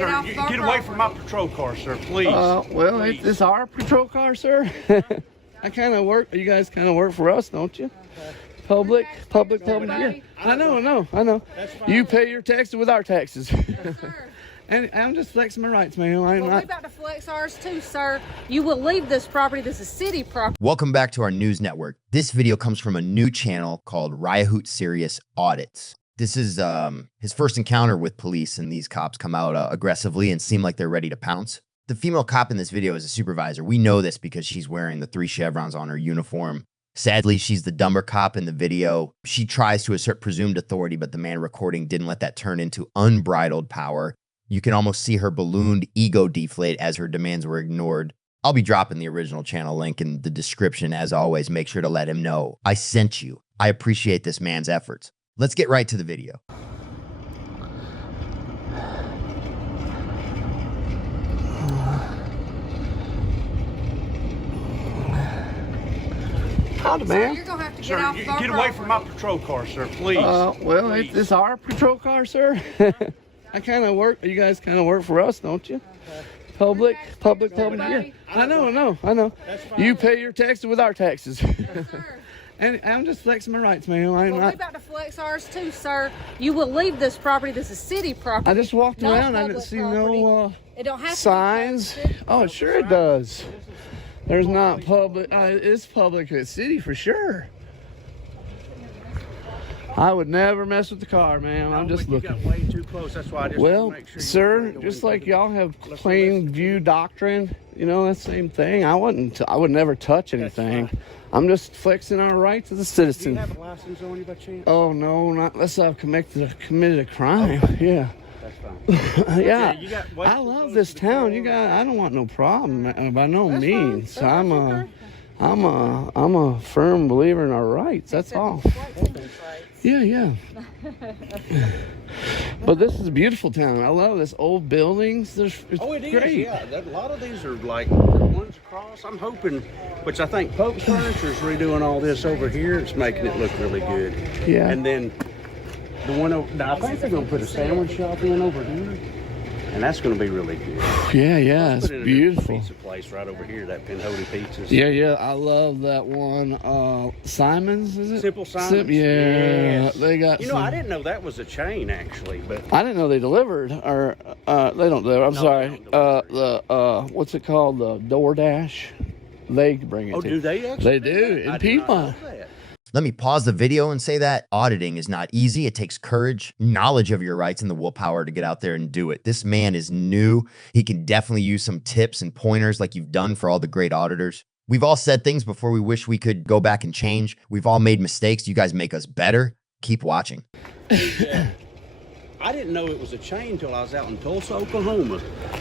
get off our property. Get away from my patrol car, sir, please. Well, it's our patrol car, sir. I kind of work. You guys kind of work for us, don't you? Public. Yeah. I know. You pay your taxes with our taxes. Yes, sir. And I'm just flexing my rights, man. Well, we're about to flex ours too, sir. You will leave this property. This is city property. Welcome back to our news network. This video comes from a new channel called Ryahoot Serious Audits. This is his first encounter with police, and these cops come out aggressively and seem like they're ready to pounce. The female cop in this video is a supervisor. We know this because she's wearing the 3 chevrons on her uniform. Sadly, she's the dumber cop in the video. She tries to assert presumed authority, but the man recording didn't let that turn into unbridled power. You can almost see her ballooned ego deflate as her demands were ignored. I'll be dropping the original channel link in the description. As always, make sure to let him know I sent you. I appreciate this man's efforts. Let's get right to the video. Howdy, So man. you're gonna have to get Sir, off our get away from my patrol car, sir, please. Well, it's our patrol car, sir. I kind of work. You guys kind of work for us, don't you? Public. Yeah. I know. You pay your taxes with our taxes. Yes, sir. And I'm just flexing my rights, man. Well, we're about to flex ours too, sir. You will leave this property. This is city property. I just walked Not around. I didn't public see property. no It don't have signs. To be posted. Oh, sure it does. There's not public. It's public at city for sure. I would never mess with the car, man. I'm just looking. You got way too close. That's why I just Well, want to make sure sir, just like y'all have plain view doctrine, you know, that same thing. I would never touch anything. fine. I'm just flexing our rights as a Do citizen. you have a license on you by chance? Oh no, not unless I've committed a crime. Yeah. That's fine. Yeah. you got way I too love close this to the town. car. You got. I don't want no problem by no That's means. fine. I'm a firm believer in our rights. That's all. Yeah. But this is a beautiful town. I love this old buildings. It's Oh, it is, great. yeah. A lot of these are like ones across. I'm hoping, which I think Pope's Furniture is redoing all this over here. It's making it look really good. Yeah. And then the one over, now I think they're going to put a sandwich shop in over here. And that's going to be really good. Yeah, it's Put in a beautiful. pizza place right over here, that Pinhoti Pizzas. Yeah, I love that one. Simon's, is it? Simple Simons. Yeah, Yes. they got. You know, I didn't know that was a chain actually, but I didn't know they delivered, or they don't deliver. I'm No, sorry. they don't deliver. The what's it called? The DoorDash. They bring it. oh, to do you. they actually? They do in I did not know Piedmont. that. Let me pause the video and say that auditing is not easy. It takes courage, knowledge of your rights, and the willpower to get out there and do it. This man is new. He can definitely use some tips and pointers like you've done for all the great auditors. We've all said things before we wish we could go back and change. We've all made mistakes. You guys make us better. Keep watching. Yeah. I didn't know it was a chain until I was out in Tulsa, Oklahoma,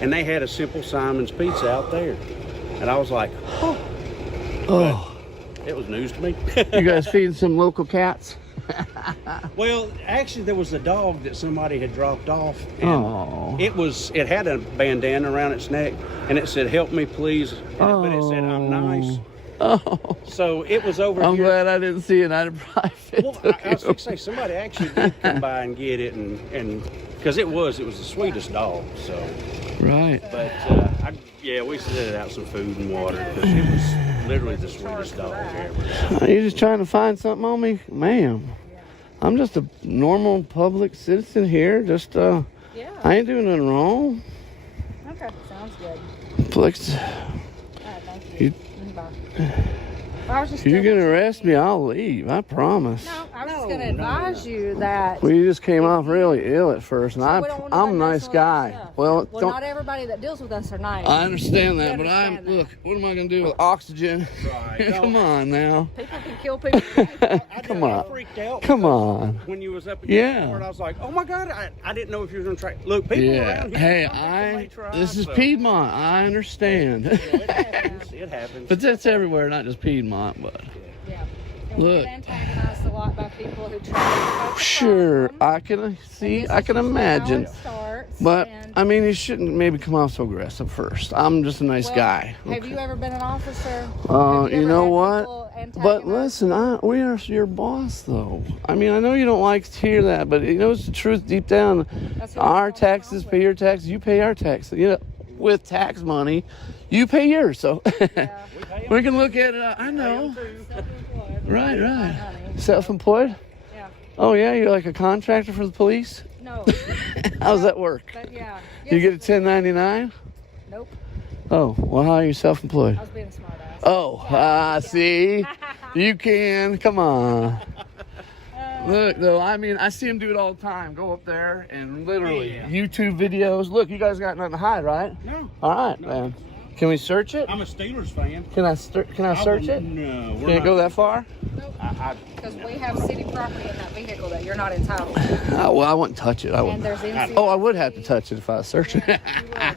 and they had a Simple Simon's Pizza out there. And I was like, Oh, it was news to me. you guys feeding some local cats? Well, actually, there was a dog that somebody had dropped off. And Oh. it had a bandana around its neck, and it said, "Help me, please." But it said, "I'm nice." Oh, So it was over I'm here. glad I didn't see it. I'd probably Well, I was going to say, somebody actually did come by and get it, and because it was the sweetest dog. So, Right. but we set out some food and water because it was literally the sweetest dog ever. Are you just trying to find something on me? Ma'am, I'm just a normal public citizen here. Just, Yeah. I ain't doing nothing wrong. Okay. Sounds good. Flex, All right, thank you. Bye. I was just if you're double- gonna arrest me, I'll leave. I promise. No, I was just going to advise you that. Well, you just came off really ill at first, and we don't wanna I'm a go nice messing with our guy. stuff. Well, Well, don't. not everybody that deals with us are nice. I understand that, You but understand that. look. What am I gonna do with oxygen? Right. Come on now. People can kill people. Come I on. freaked out. Come on. When you was up in Yeah. the court, I was like, "Oh my God! I didn't know if you were going to try." Look, people Yeah. around here. Hey, some people may try, this is so, Piedmont. I understand. It happens. It happens. But that's everywhere, not just Piedmont. But Yeah. And we Look. get antagonized a lot by people who try to poke the sure, problem. I can And see. this I is can usually how imagine. it starts. parts. But and, I mean, you shouldn't maybe come off so aggressive first. I'm just a nice well, guy. Have you ever been an officer? You know what? But But listen, we are your boss, though. I mean, I know you don't like to hear that, but you know it's the truth deep down. Our taxes pay your taxes. You pay our taxes. You know, with tax money, you pay yours. So Yeah. we can look at it. I know. Self-employed. Right. Self-employed. Yeah. Oh yeah, you're like a contractor for the police. No. How does that work? But yeah. You Yes, get a 1099. Nope. Oh, well, how are you self-employed? I was being a smart ass. Oh, see, you can. Come on. Look, though, I mean, I see him do it all the time. Go up there and literally YouTube videos. Look, you guys got nothing to hide, right? No. All right, man. Can we search it? I'm a Steelers fan. Can I search it? No. Can it go that far? Nope. Because we have city property in that vehicle that you're not entitled to. Well, I wouldn't touch it. I And wouldn't. there's NCIC. Oh, I would have to touch it if I was searching. You would.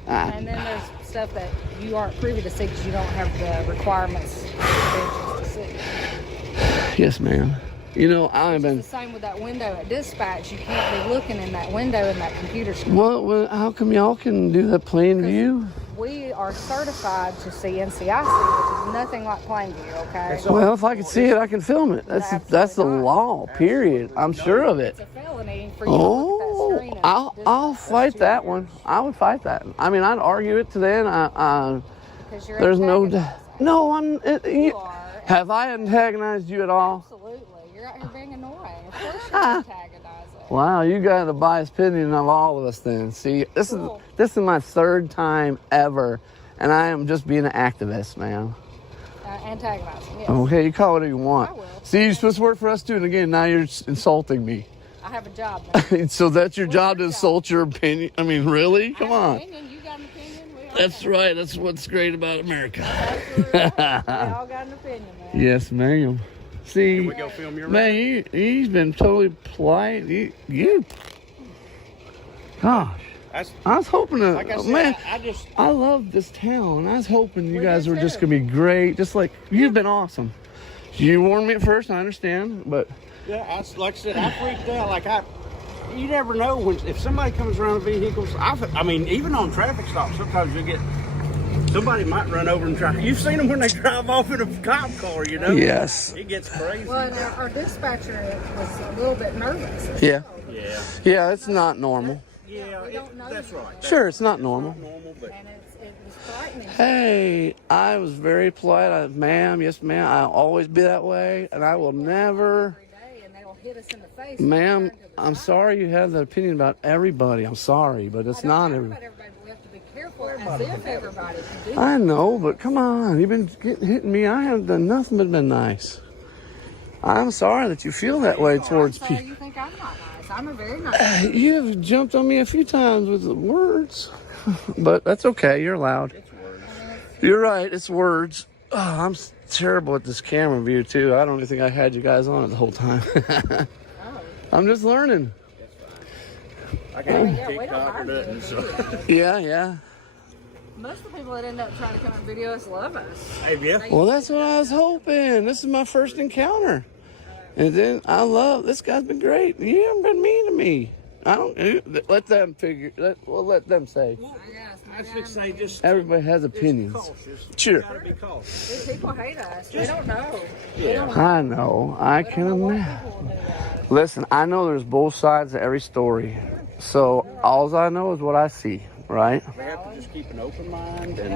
And then there's stuff that you aren't privy to see because you don't have the requirements to see. Yes, ma'am. You know, I've It's been. the same with that window at dispatch. You can't be looking in that window in that computer screen. Well, how come y'all can do that plain view? We are certified to see NCIC, which is nothing like plain view, okay? Well, if I can see it, I can film it. That's the Absolutely not. law. Period. I'm sure of it. It's a felony for you to look at that screen. and I'll dispatch. fight That's that too one. I would fight that. I mean, I'd argue it to then. Because you're There's no. antagonizing. No, You are. Have I antagonized you at all? Absolutely. You're out here being annoying. Of course you're antagonizing. Wow, you got a biased opinion of all of us then. See, this is my third time ever, and I am just being an activist, man. Antagonizing, yes. Okay, you call it whatever you want. I will. See, you're supposed to work for us too, and again, now you're insulting me. I have a job now. So that's your What's job to your job? insult your opinion? I mean, really? Come I have on. an opinion. You got an opinion. We all That's got right. That's what's great about America. Absolutely. We all got an opinion, man. Yes, ma'am. See, We go film your man, he's been totally polite. You. Gosh, I was hoping to. Like I said, man, I I love this town. I was hoping you We guys do were just too. gonna be great. Just like you've been awesome. You warned me at first. I understand, but like I said, I freaked out. You never know if somebody comes around the vehicles. I mean, even on traffic stops, sometimes you get somebody might run over and try. You've seen them when they drive off in a cop car, you know. yes, It gets crazy. Well, and our dispatcher was a little bit nervous. yeah, Yeah. yeah. It's not normal. Yeah, We don't know that's you right. yet. Sure, it's not normal. Normal, but And it was frightening. Hey, I was very polite. Ma'am, yes, ma'am. I'll always be that way, and I will never. Every day, and they'll hit us in the face. Ma'am, I'm sorry you have that opinion about everybody. I'm sorry, but it's not everybody. Everybody, but we have to be careful as if everybody can do I know, but come on. You've been hitting me. I haven't done nothing but been nice. I'm sorry that you feel that way towards I'm sorry people. you think I'm not nice. I'm a very nice. You have jumped on me a few times with the words, but that's okay. You're allowed. You're right. It's words. Oh, I'm terrible at this camera view too. I don't even think I had you guys on it the whole time. Oh. I'm just learning. I got Yeah, we don't TikTok or argue nothing. with So. you. Yeah. Most of the people that end up trying to come and video us love us. Hey, yeah. Well, that's what I was hoping. This is my first encounter. And then I love, this guy's been great. You haven't been mean to me. I don't, let them figure, let them say. I should say just Everybody has opinions. cautious. Sure. You gotta be cautious. These people hate us. They don't know. I know. I They can don't know what imagine. people will do to us. Listen, I know there's both sides of every story. So all I know is what I see, right? We have to just keep an open mind, and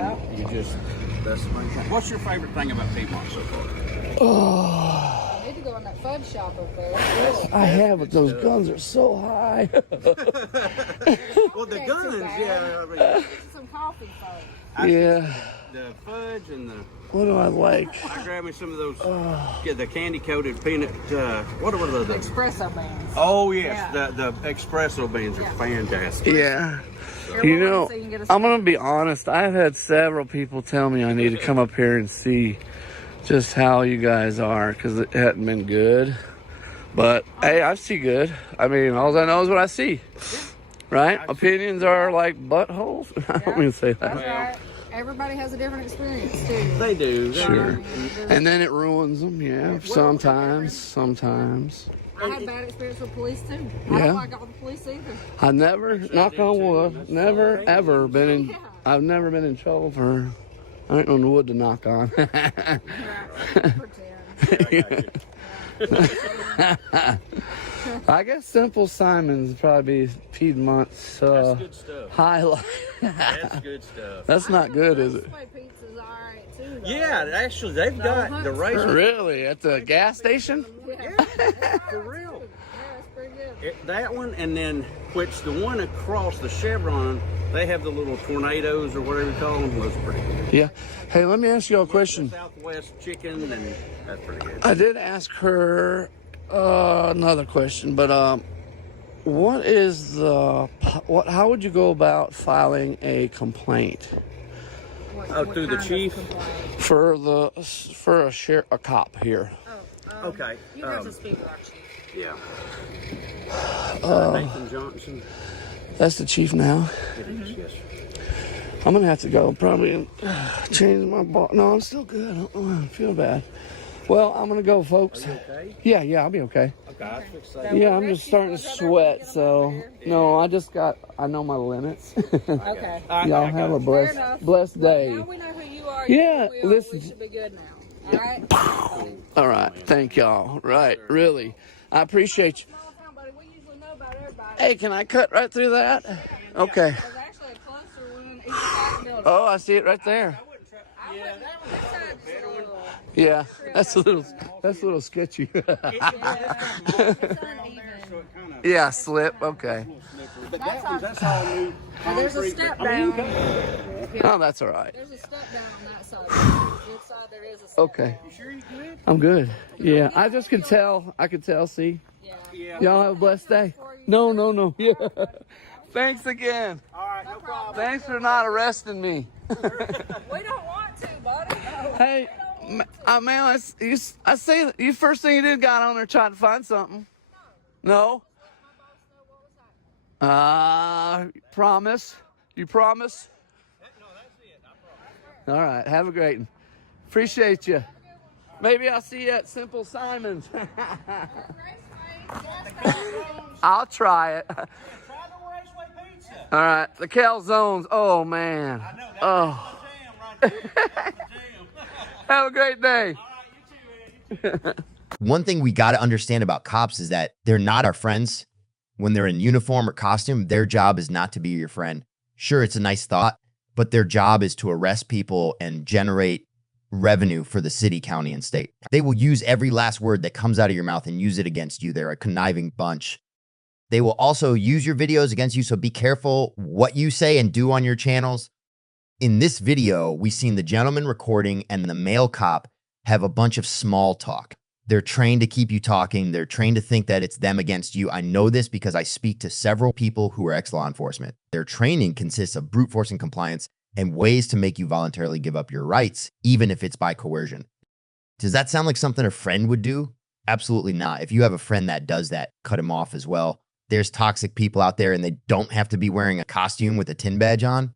that's the main thing. What's your favorite thing about Piedmont so far? Oh, I need to go in that fud shop up there. I have, but those guns are so high. Well, the Ain't too guns, bad. yeah. I mean, Some coffee, folks. Yeah. the fudge and the. What do I like? I grabbed me some of those. Get the candy coated peanut. What are The those? espresso beans. Oh yes, Yeah. the espresso beans are Yeah. fantastic. Yeah. Here, You we'll know, see you can get us I'm going to be honest. I've had several people tell me I need to come up here and see just how you guys are because it hadn't been good. But, hey, I see good. I mean, all I know is what I see. Right? Opinions are like buttholes. I don't mean to say That's that. right. Everybody has a different experience too. They do. Sure. And then it ruins them, yeah. Sometimes. I had bad experience with police too. I Yeah. don't like all the police either. I never, knock on wood, never ever been in. Yeah. I've never been in trouble for. I ain't no wood to knock on. Right. Pretend. I guess Simple Simon's probably Piedmont's That's good stuff. highlight. That's good stuff. That's not good, is it? Subway pizza's alright too. Though. Yeah, actually, they've got the race. Really? At the gas station? Yeah. For real. Yeah, it's pretty good. That one, and then which the one across the Chevron, they have the little tornadoes or whatever you call them. Those are pretty good. Yeah. Hey, let me ask you a question. Southwest chicken, and that's pretty good. I did ask her another question, but what is the how would you go about filing a complaint What Through the kind of chief? complaint? for a cop here? Oh, Okay. You have to speak with our chief. Yeah. Nathan Johnson. That's the chief now. It is, yes. I'm gonna have to go probably and change my ball. No, I'm still good. I feel bad. Well, I'm gonna go, folks. Are you okay? Yeah, I'll be okay. Okay, I was fixed to say. Yeah, I'm just starting to sweat, so no, I know my limits. Okay. Y'all have a Fair enough. blessed day. Now we know who you are. Yeah, You know who we are. listen. We should be good now. All right. All right, thank y'all. Right, really, I appreciate you. Small town, buddy. We usually know about everybody. Hey, can I cut right through that? Okay. There's actually a cluster one each side of the building. Oh, I see it right there. This side's a little. Yeah, that's a little sketchy. It's uneven. Yeah, slip. Okay. But that's all new There's a concrete. step I mean, down. Oh, that's all right. There's a step down on that side. This side there is a step Okay. down. you sure you good? I'm good. Yeah, I just could tell. I could tell. See. Yeah. Yeah. Y'all have a blessed day. No. Yeah. Thanks again. All right, no problem. Thanks for not arresting me. We don't want to, buddy. Hey, man, I say that you first thing you did got on there trying to find something. No. Promise. You promise? No, that's it. I promise. All right. Have a great one. Appreciate you. Maybe I'll see you at Simple Simon's. I'll try it. Try the Raceway Pizza. All right. The calzones. Oh man. I know, Oh. jam right there. That's the jam. Have a great day. All right, you too, Ed. You too. One thing we got to understand about cops is that they're not our friends. When they're in uniform or costume, their job is not to be your friend. Sure, it's a nice thought, but their job is to arrest people and generate revenue for the city, county, and state. They will use every last word that comes out of your mouth and use it against you. They're a conniving bunch. They will also use your videos against you, so be careful what you say and do on your channels. In this video, we've seen the gentleman recording and the male cop have a bunch of small talk. They're trained to keep you talking. They're trained to think that it's them against you. I know this because I speak to several people who are ex-law enforcement. Their training consists of brute force and compliance and ways to make you voluntarily give up your rights, even if it's by coercion. Does that sound like something a friend would do? Absolutely not. If you have a friend that does that, cut him off as well. There's toxic people out there and they don't have to be wearing a costume with a tin badge on.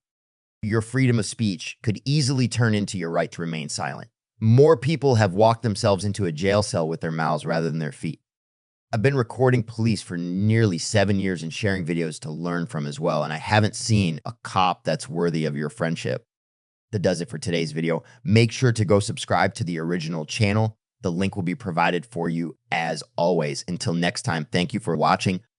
Your freedom of speech could easily turn into your right to remain silent. More people have walked themselves into a jail cell with their mouths rather than their feet. I've been recording police for nearly 7 years and sharing videos to learn from as well, and I haven't seen a cop that's worthy of your friendship. That does it for today's video. Make sure to go subscribe to the original channel. The link will be provided for you as always. Until next time, thank you for watching.